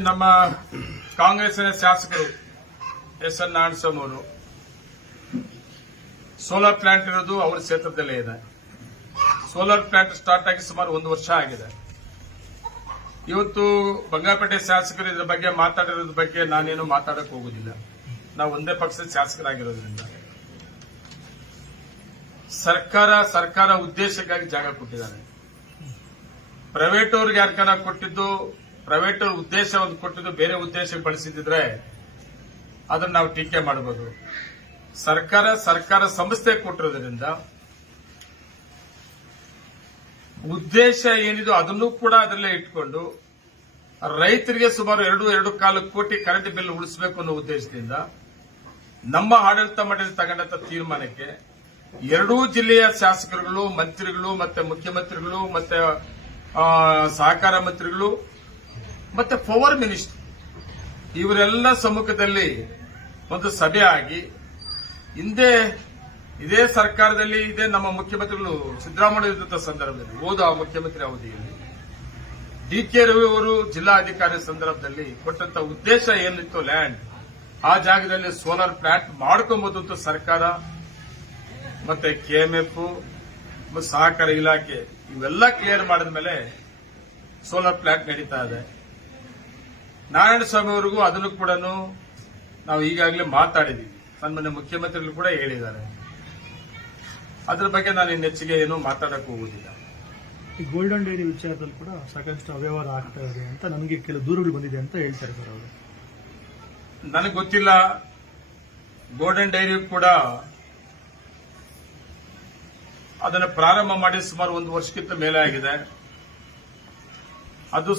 ನಮ್ಮ ಕಾಂಗ್ರೆಸ್ನ ಶಾಸಕರು ಎಸ್ ಎನ್ ನಾರಾಯಣಸ್ವಾಮಿ ಅವರು ಸೋಲಾರ್ ಪ್ಲಾಂಟ್ ಇರೋದು ಅವರ ಕ್ಷೇತ್ರದಲ್ಲೇ ಇದೆ. ಸೋಲಾರ್ ಪ್ಲಾಂಟ್ ಸ್ಟಾರ್ಟ್ ಆಗಿ ಸುಮಾರು ಒಂದು ವರ್ಷ ಆಗಿದೆ. ಇವತ್ತು ಬಂಗಾರಪೇಟೆ ಶಾಸಕರು ಇದ್ರ ಬಗ್ಗೆ ಮಾತಾಡಿರೋದ್ರ ಬಗ್ಗೆ ನಾನೇನು ಮಾತಾಡಕ್ ಹೋಗುದಿಲ್ಲ. ನಾವು ಒಂದೇ ಪಕ್ಷದ ಶಾಸಕರಾಗಿರೋದ್ರಿಂದ. ಸರ್ಕಾರ ಸರ್ಕಾರ ಉದ್ದೇಶಕ್ಕಾಗಿ ಜಾಗ ಕೊಟ್ಟಿದ್ದಾರೆ. ಪ್ರೈವೇಟ್ ಅವ್ರಿಗೆ ಯಾರ್ಕನ ಕೊಟ್ಟಿದ್ದು ಪ್ರೈವೇಟ್ ಉದ್ದೇಶ ಒಂದು ಕೊಟ್ಟಿದ್ದು ಬೇರೆ ಉದ್ದೇಶಕ್ಕೆ ಬಳಸಿದ್ರೆ ಅದನ್ನ ನಾವು ಟೀಕೆ ಮಾಡಬಹುದು. ಸರ್ಕಾರ ಸರ್ಕಾರ ಸಂಸ್ಥೆ ಕೊಟ್ಟಿರೋದ್ರಿಂದ ಉದ್ದೇಶ ಏನಿದೆ ಅದನ್ನು ಕೂಡ ಅದರಲ್ಲೇ ಇಟ್ಕೊಂಡು ರೈತರಿಗೆ ಸುಮಾರು ಎರಡು ಎರಡು ಕಾಲು ಕೋಟಿ ಕರೆಂಟ್ ಬಿಲ್ ಉಳಿಸಬೇಕು ಅನ್ನೋ ಉದ್ದೇಶದಿಂದ ನಮ್ಮ ಆಡಳಿತ ಮಂಡಳಿ ತಗೊಂಡಂತ ತೀರ್ಮಾನಕ್ಕೆ ಎರಡೂ ಜಿಲ್ಲೆಯ ಶಾಸಕರುಗಳು, ಮಂತ್ರಿಗಳು ಮತ್ತೆ ಮುಖ್ಯಮಂತ್ರಿಗಳು ಮತ್ತೆ ಸಹಕಾರ ಮಂತ್ರಿಗಳು ಮತ್ತೆ ಪವರ್ ಮಿನಿಸ್ಟರ್, ಇವರೆಲ್ಲ ಸಮ್ಮುಖದಲ್ಲಿ ಒಂದು ಸಭೆ ಆಗಿ, ಹಿಂದೆ ಇದೇ ಸರ್ಕಾರದಲ್ಲಿ ಇದೇ ನಮ್ಮ ಮುಖ್ಯಮಂತ್ರಿಗಳು ಸಿದ್ದರಾಮಯ್ಯ ಇದ್ದ ಸಂದರ್ಭದಲ್ಲಿ ಹೋದ ಮುಖ್ಯಮಂತ್ರಿ ಅವಧಿಯಲ್ಲಿ, ಡಿ ಕೆ ರವಿ ಅವರು ಜಿಲ್ಲಾಧಿಕಾರಿ ಸಂದರ್ಭದಲ್ಲಿ ಕೊಟ್ಟಂತ ಉದ್ದೇಶ ಏನಿತ್ತು ಲ್ಯಾಂಡ್ ಆ ಜಾಗದಲ್ಲಿ ಸೋಲಾರ್ ಪ್ಲಾಂಟ್ ಮಾಡ್ಕೊಬಹುದು ಅಂತ ಸರ್ಕಾರ, ಮತ್ತೆ ಕೆಎಂಎಫ್ ಸಹಕಾರ ಇಲಾಖೆ, ಇವೆಲ್ಲ ಕ್ಲಿಯರ್ ಮಾಡಿದ ಮೇಲೆ ಸೋಲಾರ್ ಪ್ಲಾಂಟ್ ನಡೀತಾ ಇದೆ. ನಾರಾಯಣ ಸ್ವಾಮಿ ಅವರಿಗೂ ಅದನ್ನು ಕೂಡ ನಾವು ಈಗಾಗಲೇ ಮಾತಾಡಿದ್ದೀವಿ ಸನ್ಮಾನ್ಯ ಮುಖ್ಯಮಂತ್ರಿಗಳು ಕೂಡ ಹೇಳಿದ್ದಾರೆ. ಅದರ ಬಗ್ಗೆ ನಾನು ಇನ್ನೆಚ್ಚಿಗೆ ಏನು ಮಾತಾಡಕ್ಕೆ ಹೋಗುವುದಿಲ್ಲ ಈ ಗೋಲ್ಡನ್ ಡೈರಿ ವಿಚಾರದಲ್ಲಿ ಕೂಡ ಸಾಕಷ್ಟು ಅವ್ಯವಹಾರ ಆಗ್ತಾ ಇದೆ ಅಂತ ನನಗೆ ಕೆಲವು ದೂರುಗಳು ಬಂದಿದೆ ಅಂತ ಹೇಳ್ತಾರೆ ಸರ್ ಅವರು. ನನಗೆ ಗೊತ್ತಿಲ್ಲ. ಗೋಲ್ಡನ್ ಡೈರಿ ಕೂಡ ಅದನ್ನು ಪ್ರಾರಂಭ ಮಾಡಿ ಸುಮಾರು ಒಂದು ವರ್ಷಕ್ಕಿಂತ ಮೇಲೆ ಆಗಿದೆ. ಅದು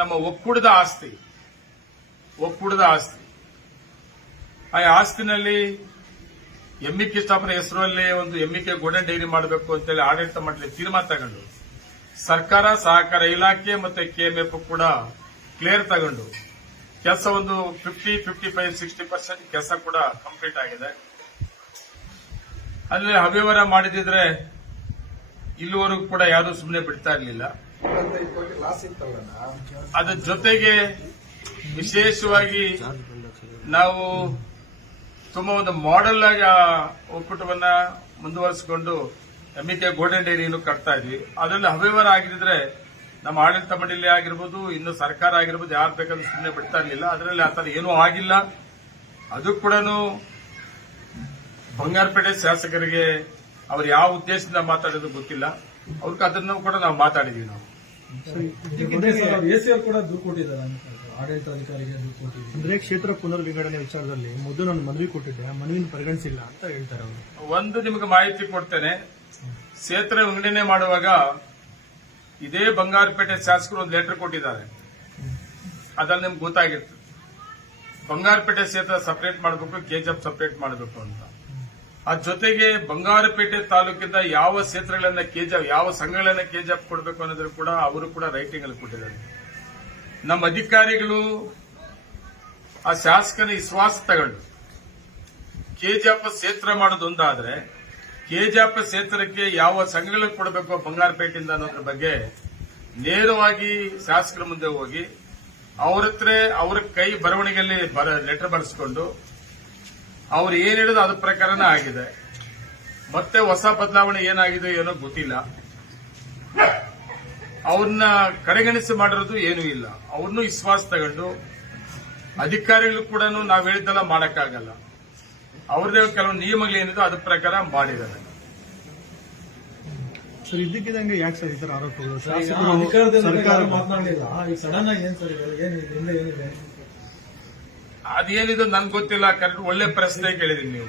ನಮ್ಮ ಒಕ್ಕೂಡದ ಆಸ್ತಿ. ಒಕ್ಕೂಟದ ಆಸ್ತಿ. ಆ ಆಸ್ತಿನಲ್ಲಿ ಎಂಇಕೆ ಸ್ಥಾಪನೆ ಹೆಸರಲ್ಲಿ ಒಂದು ಎಂಇಕೆ ಗೋಲ್ಡನ್ ಡೈರಿ ಮಾಡಬೇಕು ಅಂತೇಳಿ ಆಡಳಿತ ಮಂಡಳಿ ತೀರ್ಮಾನ ತಗೊಂಡು ಸರ್ಕಾರ ಸಹಕಾರ ಇಲಾಖೆ ಮತ್ತೆ ಕೆಎಂಎಫ್ ಕೂಡ ಕ್ಲಿಯರ್ ತಗೊಂಡು ಕೆಲಸ ಒಂದು fifty fifty five sixty percent ಕೆಲಸ ಕೂಡ ಕಂಪ್ಲೀಟ್ ಆಗಿದೆ. ಅಲ್ಲಿ ಅವ್ಯವಹಾರ ಮಾಡಿದ್ರೆ ಇಲ್ಲಿವರೆಗೂ ಕೂಡ ಯಾರು ಸುಮ್ಮನೆ ಬಿಡ್ತಾ ಇರಲಿಲ್ಲ. ಅದ್ರ ಜೊತೆಗೆ ವಿಶೇಷವಾಗಿ ನಾವು ತುಂಬಾ ಒಂದು ಮಾಡೆಲ್ ಆಗಿ ಆ ಒಕ್ಕೂಟವನ್ನ ಮುಂದುವರಿಸಿಕೊಂಡು ಎಮ್ಮಿಕೆ ಗೋಲ್ಡನ್ ಡೈರಿಯನ್ನು ಕಟ್ತಾ ಇದ್ವಿ. ಅದರಲ್ಲಿ ಅವ್ಯವಹಾರ ಆಗಿದ್ರೆ ನಮ್ಮ ಆಡಳಿತ ಮಂಡಳಿ ಆಗಿರ್ಬೋದು, ಇನ್ನು ಸರ್ಕಾರ ಆಗಿರ್ಬೋದು, ಯಾರು ಬೇಕಾದ್ರೂ ಸುಮ್ಮನೆ ಬಿಡ್ತಾ ಇರಲಿಲ್ಲ. ಅದರಲ್ಲಿ ಆ ಥರ ಏನೂ ಆಗಿಲ್ಲ. ಅದು ಕೂಡ ಬಂಗಾರಪೇಟೆ ಶಾಸಕರಿಗೆ ಅವ್ರು ಯಾವ ಉದ್ದೇಶದಿಂದ ಮಾತಾಡೋದು ಗೊತ್ತಿಲ್ಲ. ಅವ್ರಿಗೆ ಅದನ್ನು ಕೂಡ ನಾವು ಮಾತಾಡಿದೀವಿ ನಾವು. ಎಸಿಆರ್ ಕೂಡ ದೂರು ಕೊಟ್ಟಿದ್ದಾರೆ ಆಡಳಿತ ಅಧಿಕಾರಿಗೆ ದೂರು ಕೊಟ್ಟಿದ್ದಾರೆ. ಅಂದ್ರೆ ಕ್ಷೇತ್ರ ಪುನರ್ವಿಂಗಡಣೆ ವಿಚಾರದಲ್ಲಿ ಮೊದಲು ನಾನು ಮನವಿ ಕೊಟ್ಟಿದ್ದೆ ಆ ಮನವಿನ ಪರಿಗಣಿಸಿಲ್ಲ ಅಂತ ಹೇಳ್ತಾರೆ ಅವರು. ಒಂದು ನಿಮಗೆ ಮಾಹಿತಿ ಕೊಡ್ತೇನೆ. ಕ್ಷೇತ್ರ ವಿಂಗಡಣೆ ಮಾಡುವಾಗ ಇದೇ ಬಂಗಾರಪೇಟೆ ಶಾಸಕರು ಒಂದು ಲೆಟರ್ ಕೊಟ್ಟಿದ್ದಾರೆ. ಅದ್ರಲ್ಲಿ ನಿಮ್ಗೆ ಗೊತ್ತಾಗಿರ್ತದೆ. ಬಂಗಾರಪೇಟೆ ಕ್ಷೇತ್ರ ಸಪರೇಟ್ ಮಾಡಬೇಕು ಕೆಜಿಎಫ್ ಸಪರೇಟ್ ಮಾಡಬೇಕು ಅಂತ. ಅದ್ ಜೊತೆಗೆ ಬಂಗಾರಪೇಟೆ ತಾಲೂಕಿಂದ ಯಾವ ಕ್ಷೇತ್ರಗಳನ್ನ ಕೆಜಿಎಫ್ ಯಾವ ಸಂಘಗಳನ್ನ ಕೆಜಿಎಫ್ ಕೊಡಬೇಕು ಅನ್ನೋದ್ರ ಕೂಡ ಅವರು ಕೂಡ ರೈಟಿಂಗ್ ಅಲ್ಲಿ ಕೊಟ್ಟಿದ್ದಾರೆ. ನಮ್ಮ ಅಧಿಕಾರಿಗಳು, ಆ ಶಾಸಕನ ವಿಶ್ವಾಸ ತಗೊಂಡು ಕೆಜಾಪ ಕ್ಷೇತ್ರ ಮಾಡೋದೊಂದಾದ್ರೆ ಕೆಜಾಪ ಕ್ಷೇತ್ರಕ್ಕೆ ಯಾವ ಸಂಘಗಳು ಕೊಡಬೇಕು ಬಂಗಾರಪೇಟೆಯಿಂದ ಅನ್ನೋದ್ರ ಬಗ್ಗೆ ನೇರವಾಗಿ ಶಾಸಕರ ಮುಂದೆ ಹೋಗಿ, ಅವ್ರ ಹತ್ರ ಅವ್ರ ಕೈ ಬರವಣಿಗೆಯಲ್ಲಿ ಬರ ಲೆಟರ್ ಬರೆಸ್ಕೊಂಡು, ಅವ್ರು ಏನು ಹೇಳಿದ್ರು ಅದ್ರ ಪ್ರಕಾರನೇ ಆಗಿದೆ. ಮತ್ತೆ ಹೊಸ ಬದಲಾವಣೆ ಏನಾಗಿದೆ ಏನೋ ಗೊತ್ತಿಲ್ಲ. ಅವ್ರನ್ನ ಕಡೆಗಣಿಸಿ ಮಾಡಿರೋದು ಏನೂ ಇಲ್ಲ. ಅವ್ರನ್ನೂ ವಿಶ್ವಾಸ ತಗೊಂಡು ಅಧಿಕಾರಿಗಳು ಕೂಡ ನಾವು ಹೇಳಿದ್ದೆಲ್ಲ ಮಾಡಕ್ಕಾಗಲ್ಲ. ಅವ್ರದೇ ಕೆಲವು ನಿಯಮಗಳೇನಿದೆ ಅದ್ರ ಪ್ರಕಾರ ಮಾಡಿದ್ದಾರೆ. ಸರ್ ಇದ್ದಕ್ಕಿದಂಗೆ ಯಾಕೆ ಸರ್ ಈ ತರ ಆರೋಪಗಳು ಈಗ ಸರ್ಕಾರ ಮಾತನಾಡಲಿಲ್ಲ? ಈಗ ಸಡನ್ ಆಗಿ ಏನ್ ಸರ್ ಇದು? ಏನಿದೆ ಹಿಂದೆ ಏನಿದೆ? ಅದೇನಿದೆ ನನ್ಗೆ ಗೊತ್ತಿಲ್ಲ ಕರೆಕ್ಟ್ ಒಳ್ಳೆ ಪ್ರಶ್ನೆ ಕೇಳಿದೀನಿ ನೀವು.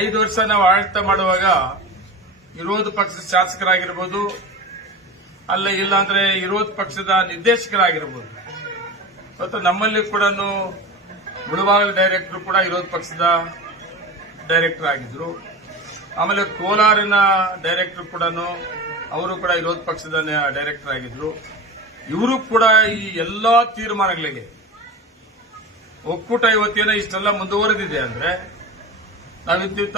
ಐದು ವರ್ಷ ನಾವು ಆಡಳಿತ ಮಾಡುವಾಗ ವಿರೋಧ ಪಕ್ಷದ ಶಾಸಕರಾಗಿರ್ಬೋದು ಅಲ್ಲ ಇಲ್ಲ ಅಂದ್ರೆ ವಿರೋಧ ಪಕ್ಷದ ನಿರ್ದೇಶಕರಾಗಿರ್ಬೋದು. ಮತ್ತು ನಮ್ಮಲ್ಲಿ ಕೂಡ ಮುಳುಬಾಗಲ ಡೈರೆಕ್ಟರ್ ಕೂಡ ವಿರೋಧ ಪಕ್ಷದ ಡೈರೆಕ್ಟರ್ ಆಗಿದ್ರು. ಆಮೇಲೆ ಕೋಲಾರಿನ ಡೈರೆಕ್ಟರ್ ಕೂಡ ಅವರು ಕೂಡ ವಿರೋಧ ಪಕ್ಷದ ಡೈರೆಕ್ಟರ್ ಆಗಿದ್ರು. ಇವರು ಕೂಡ ಈ ಎಲ್ಲಾ ತೀರ್ಮಾನಗಳಿಗೆ ಒಕ್ಕೂಟ ಇವತ್ತೇನ ಇಷ್ಟೆಲ್ಲ ಮುಂದುವರೆದಿದೆ ಅಂದ್ರೆ ನಾವಿಂತ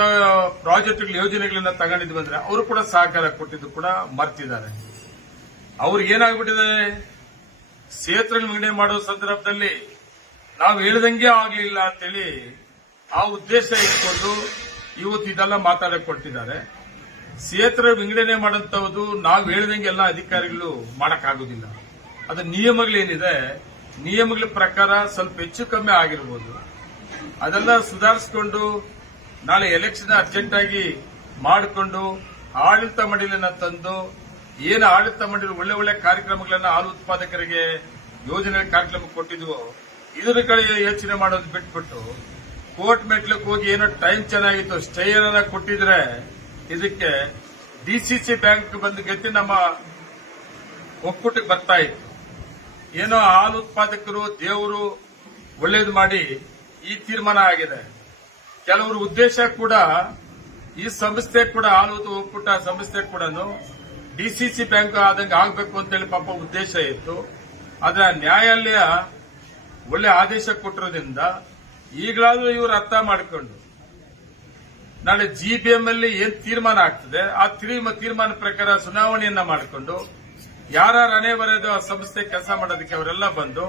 ಪ್ರಾಜೆಕ್ಟ್ಗಳು ಯೋಜನೆಗಳನ್ನ ತಗೊಂಡಿದ್ವಿ ಅಂದ್ರೆ, ಅವರು ಕೂಡ ಸಹಕಾರ ಕೊಟ್ಟಿದ್ದು ಕೂಡ ಮರ್ತಿದ್ದಾರೆ. ಅವ್ರಿಗೆ ಏನಾಗ್ಬಿಟ್ಟಿದೆ? ಕ್ಷೇತ್ರ ವಿಂಗಡಣೆ ಮಾಡೋ ಸಂದರ್ಭದಲ್ಲಿ ನಾವು ಹೇಳ್ದಂಗೆ ಆಗಲಿಲ್ಲ ಅಂತೇಳಿ ಆ ಉದ್ದೇಶ ಇಟ್ಕೊಂಡು ಇವತ್ತು ಇದೆಲ್ಲ ಮಾತಾಡಕ್ ಕೊಟ್ಟಿದ್ದಾರೆ ಕ್ಷೇತ್ರ ವಿಂಗಡಣೆ ಮಾಡಂತವದು ನಾವು ಹೇಳ್ದಂಗೆ ಎಲ್ಲ ಅಧಿಕಾರಿಗಳು ಮಾಡೋಕ್ಕಾಗೋದಿಲ್ಲ. ಅದು ನಿಯಮಗಳೇನಿದೆ, ನಿಯಮಗಳ ಪ್ರಕಾರ ಸ್ವಲ್ಪ ಹೆಚ್ಚು ಕಮ್ಮಿ ಆಗಿರ್ಬೋದು. ಅದೆಲ್ಲ ಸುಧಾರಿಸಿಕೊಂಡು ನಾಳೆ ಎಲೆಕ್ಷನ್ ಅರ್ಜೆಂಟ್ ಆಗಿ ಮಾಡಿಕೊಂಡು ಆಡಳಿತ ಮಂಡಳಿಯನ್ನ ತಂದು ಏನು ಆಡಳಿತ ಮಂಡಳಿ ಒಳ್ಳೆ ಒಳ್ಳೆ ಕಾರ್ಯಕ್ರಮಗಳನ್ನು ಹಾಲು ಉತ್ಪಾದಕರಿಗೆ ಯೋಜನೆ ಕಾರ್ಯಕ್ರಮ ಕೊಟ್ಟಿದ್ವೋ, ಇದರ ಕಡೆ ಯೋಚನೆ ಮಾಡೋದು ಬಿಟ್ಬಿಟ್ಟು ಕೋರ್ಟ್ ಮೆಟ್ಲಕ್ಕೆ ಹೋಗಿ ಏನೋ ಟೈಮ್ ಚೆನ್ನಾಗಿತ್ತು, ಸ್ಟೇ ಏನಾರ ಕೊಟ್ಟಿದ್ರೆ ಇದಕ್ಕೆ ಡಿಸಿಸಿ ಬ್ಯಾಂಕ್ ಬಂದು ಗೆದ್ದು ನಮ್ಮ ಒಕ್ಕೂಟಕ್ಕೆ ಬರ್ತಾ ಇತ್ತು. ಏನೋ ಹಾಲು ಉತ್ಪಾದಕರು, ದೇವರು ಒಳ್ಳೇದು ಮಾಡಿ ಈ ತೀರ್ಮಾನ ಆಗಿದೆ. ಕೆಲವರು ಉದ್ದೇಶ ಕೂಡ ಈ ಸಂಸ್ಥೆ ಕೂಡ ಹಾಲು ಒಕ್ಕೂಟ ಸಂಸ್ಥೆ ಕೂಡ ಡಿಸಿಸಿ ಬ್ಯಾಂಕ್ ಆದಂಗೆ ಆಗಬೇಕು ಅಂತೇಳಿ ಪಾಪ ಉದ್ದೇಶ ಇತ್ತು. ಆದ್ರೆ ನ್ಯಾಯಾಲಯ ಒಳ್ಳೆ ಆದೇಶ ಕೊಟ್ಟಿರೋದ್ರಿಂದ ಈಗಲಾದ್ರೂ ಇವರು ಅರ್ಥ ಮಾಡಿಕೊಂಡು ನಾಳೆ ಜಿಬಿಎಂ ಅಲ್ಲಿ ಏನ್ ತೀರ್ಮಾನ ಆಗ್ತದೆ, ಆ ತೀರ್ಮ- ತೀರ್ಮಾನ ಪ್ರಕಾರ ಚುನಾವಣೆಯನ್ನ ಮಾಡಿಕೊಂಡು ಯಾರ ಹಣೆ ಆ ಸಂಸ್ಥೆ ಕೆಲಸ ಮಾಡೋದಕ್ಕೆ ಅವರೆಲ್ಲ ಬಂದು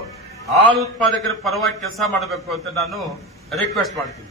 ಹಾಲು ಉತ್ಪಾದಕರ ಪರವಾಗಿ ಕೆಲಸ ಮಾಡಬೇಕು ಅಂತ ನಾನು ರಿಕ್ವೆಸ್ಟ್ ಮಾಡ್ತೀನಿ.